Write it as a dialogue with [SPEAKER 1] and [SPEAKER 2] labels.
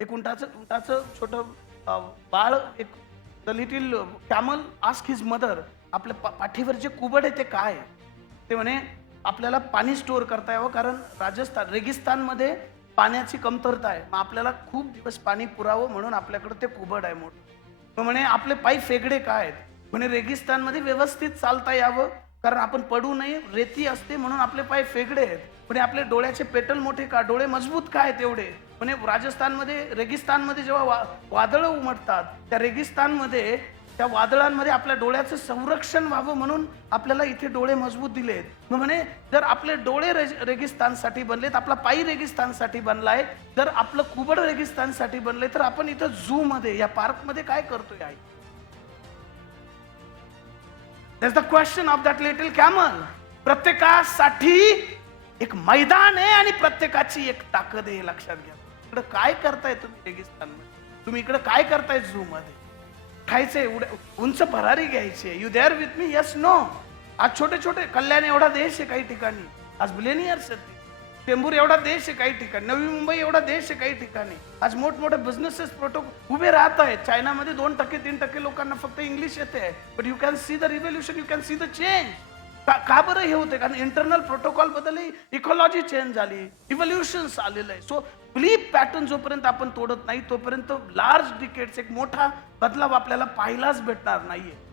[SPEAKER 1] एक उंटाचं उंटाचं छोटं बाळ एक the little camel ask his mother. आपल्या पा- पाठीवर जे कुबड आहे ते काय? आहे? ते म्हणे आपल्याला पाणी स्टोअर करता यावं कारण राजस्थान रेगिस्तानमध्ये पाण्याची कमतरता आहे. मग आपल्याला खूप दिवस पाणी पुरावं म्हणून आपल्याकडं ते कुबड आहे मोठं. मग म्हणे आपले पाय फेगडे काय आहेत? म्हणे रेगिस्तानमध्ये व्यवस्थित चालता यावं. कारण आपण पडू नये रेती असते म्हणून आपले पाय फेगडे आहेत. म्हणजे आपले डोळ्याचे पेटल मोठे का? डोळे मजबूत काय आहेत एवढे? म्हणे राजस्थानमध्ये रेगिस्तानमध्ये जेव्हा वा वादळं उमटतात त्या रेगिस्तानमध्ये त्या वादळांमध्ये आपल्या डोळ्याचं संरक्षण व्हावं म्हणून आपल्याला इथे डोळे मजबूत दिलेत मग म्हणे जर आपले डोळे रेज- रेगिस्तानसाठी बनलेत आपला पायी रेगिस्तानसाठी बनलाय जर आपलं कुबड रेगिस्तानसाठी बनले तर आपण इथं झू मध्ये या पार्कमध्ये काय करतोय आई? The question of that little camel प्रत्येकासाठी एक मैदान आहे आणि प्रत्येकाची एक ताकद आहे लक्षात घ्या. इकडे काय करताय तुम्ही रेगिस्तानमध्ये तुम्ही इकडे काय करताय झू मध्ये खायचंय उड्या- उंच भरारी घ्यायचे you there with me yes no आज छोटे छोटे कल्याण एवढा देश आहे काही ठिकाणी. आज बिलेनियर्स आहेत. ते. एवढा देश आहे काही ठिकाणी. नवी मुंबई एवढा देश आहे काही ठिकाणी. आज मोठमोठे बिझनेसेस प्रोटो उभे राहत आहेत. चायनामध्ये दोन टक्के तीन टक्के लोकांना फक्त इंग्लिश येते. But you can see the revolution you can see the change का का बरं हे होते कारण इंटरनल प्रोटोकॉल बदल इकॉलॉजी चेंज झाली इव्होल्युशन्स आलेलं आहे. सो ब्लीप पॅटर्न जोपर्यंत आपण तोडत नाही तोपर्यंत लार्ज डिकेट्स एक मोठा बदलाव आपल्याला पाहायलाच भेटणार नाहीये.